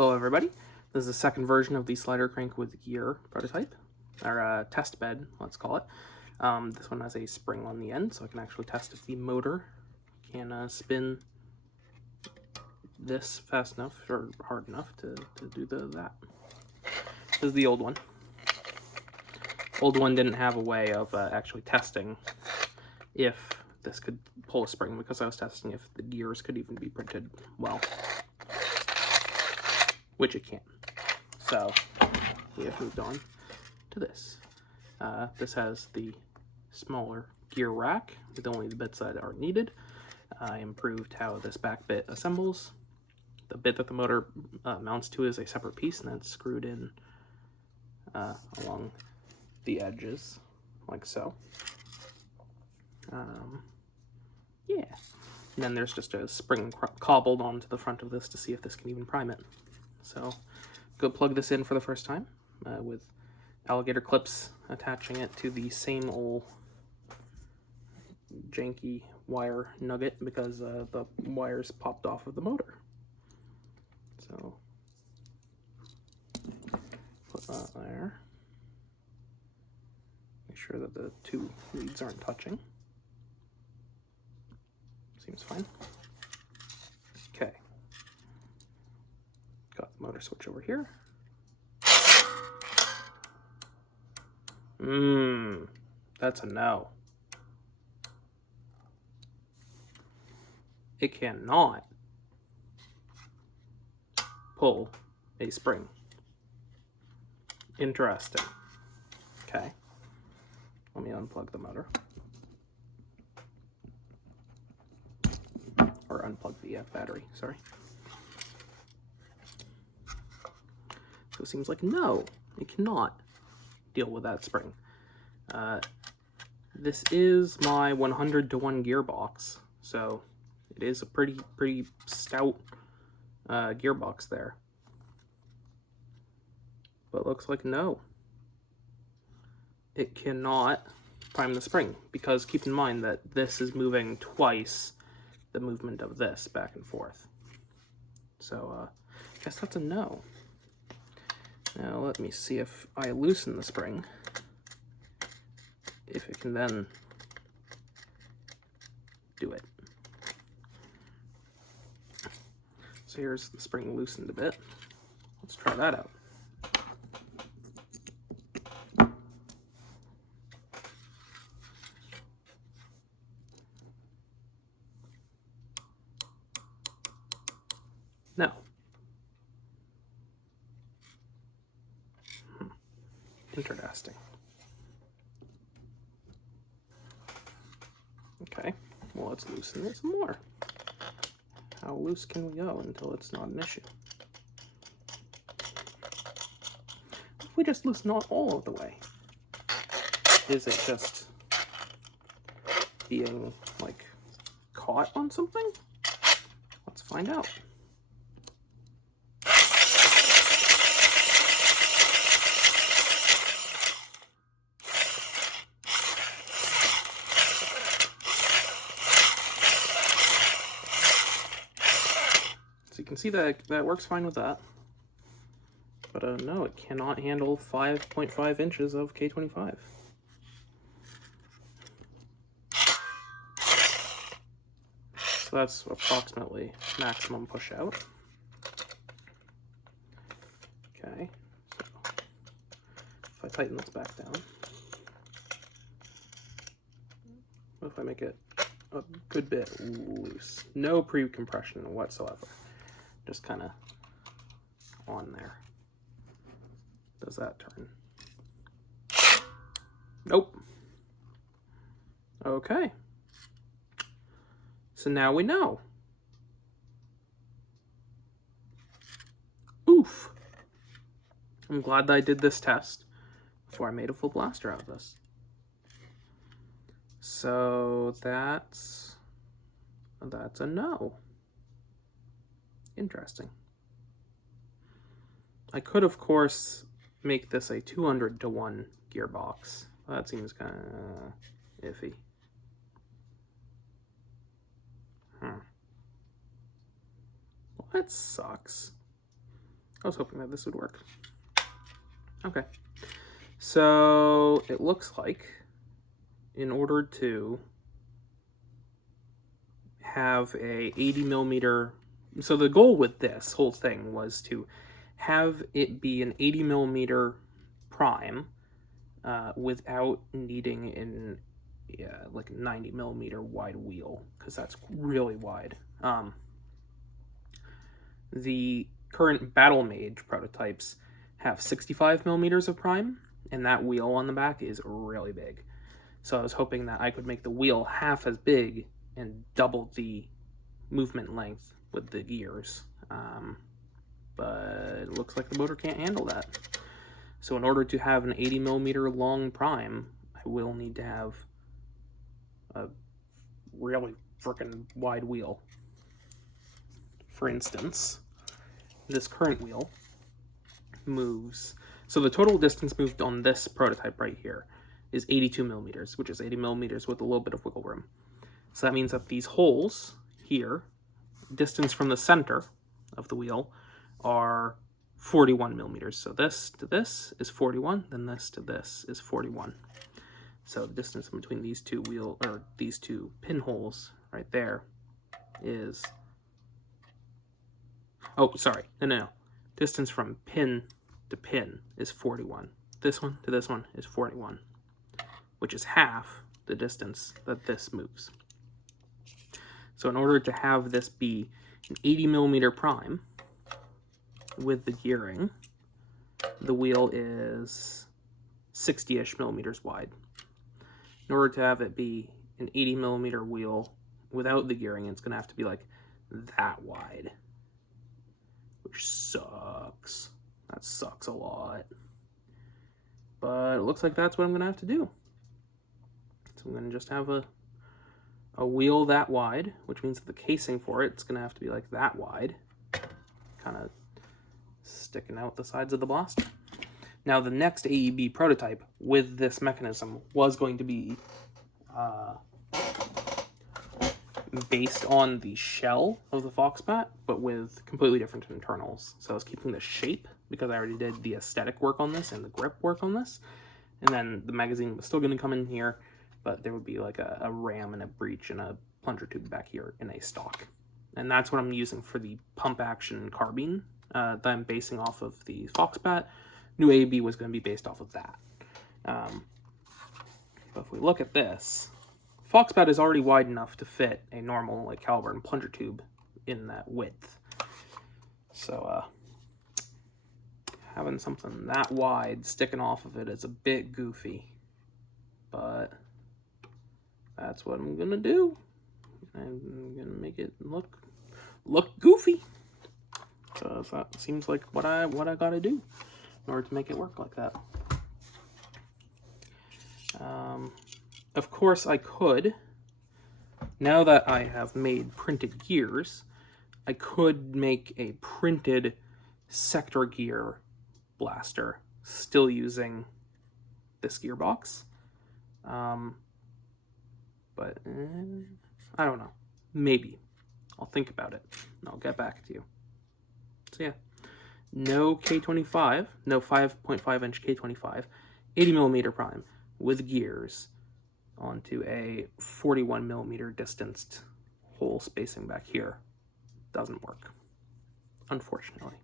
Hello everybody, this is the second version of the slider crank with gear prototype, or test bed, let's call it. This one has a spring on the end, so I can actually test if the motor can spin this fast enough, or hard enough to do that. This is the old one. Old one didn't have a way of actually testing if this could pull a spring, because I was testing if the gears could even be printed well, which it can't. So we have moved on to this. This has the smaller gear rack with only the bits that are needed. I improved how this back bit assembles. The bit that the motor mounts to is a separate piece, and that's screwed in along the edges, like so. Yeah. And then there's just a spring cobbled onto the front of this to see if this can even prime it. So go plug this in for the first time with alligator clips attaching it to the same old janky wire nugget because the wires popped off of the motor. So put that there. Make sure that the two leads aren't touching. Seems fine. Okay. Got the motor switch over here. That's a no. It cannot pull a spring. Interesting. Okay. Let me unplug the motor. Or unplug the battery, sorry. So it seems like no, it cannot deal with that spring. This is my 100-to-1 gearbox, so it is a pretty stout gearbox there. But looks like no. It cannot prime the spring, because keep in mind that this is moving twice the movement of this back and forth. So I guess that's a no. Now let me see if I loosen the spring, if it can then do it. So here's the spring loosened a bit. Let's try that out. No. Interesting. Okay, well, let's loosen it some more. How loose can we go until it's not an issue? If we just loosen it all of the way, is it just being, like, caught on something? Let's find out. So you can see that that works fine with that. But no, it cannot handle 5.5 inches of K25. So that's approximately maximum push out. Okay, so if I tighten this back down, if I make it a good bit loose, no pre-compression whatsoever, just kind of on there. Does that turn? Nope. Okay. So now we know. Oof. I'm glad that I did this test before I made a full blaster out of this. So that's a no. Interesting. I could, of course, make this a 200-to-1 gearbox. That seems kind of iffy. Well, that sucks. I was hoping that this would work. Okay. So it looks like in order to have a 80 millimeter, so the goal with this whole thing was to have it be an 80 millimeter prime without needing an like 90 millimeter wide wheel, because that's really wide. The current Battle Mage prototypes have 65 millimeters of prime, and that wheel on the back is really big. So I was hoping that I could make the wheel half as big and double the movement length with the gears. But it looks like the motor can't handle that. So in order to have an 80 millimeter long prime, I will need to have a really freaking wide wheel. For instance, this current wheel moves. So the total distance moved on this prototype right here is 82 millimeters, which is 80 millimeters with a little bit of wiggle room. So that means that these holes here, distance from the center of the wheel, are 41 millimeters. So this to this is 41, then this to this is 41. So the distance between these two these two pinholes right there is, oh, sorry, no. Distance from pin to pin is 41. This one to this one is 41, which is half the distance that this moves. So in order to have this be an 80 millimeter prime with the gearing, the wheel is 60-ish millimeters wide. In order to have it be an 80 millimeter wheel without the gearing, it's going to have to be like that wide, which sucks. That sucks a lot. But it looks like that's what I'm going to have to do. So I'm going to just have a wheel that wide, which means that the casing for it's going to have to be like that wide, kind of sticking out the sides of the blaster. Now the next AEB prototype with this mechanism was going to be based on the shell of the Foxbat, but with completely different internals. So I was keeping the shape because I already did the aesthetic work on this and the grip work on this. And then the magazine was still going to come in here, but there would be like a ram and a breech and a plunger tube back here in a stock. And that's what I'm using for the pump action carbine that I'm basing off of the Foxbat. New AEB was going to be based off of that. But if we look at this, Foxbat is already wide enough to fit a normal like caliber and plunger tube in that width. So having something that wide sticking off of it is a bit goofy, but that's what I'm gonna do. I'm gonna make it look goofy. So that seems like what I gotta do in order to make it work like that. Of course, I could, now that I have made printed gears, I could make a printed sector gear blaster still using this gearbox. But I don't know. Maybe. I'll think about it and I'll get back to you. So yeah, no K25, no 5.5 inch K25, 80 millimeter prime with gears onto a 41 millimeter distanced hole spacing back here. Doesn't work, unfortunately.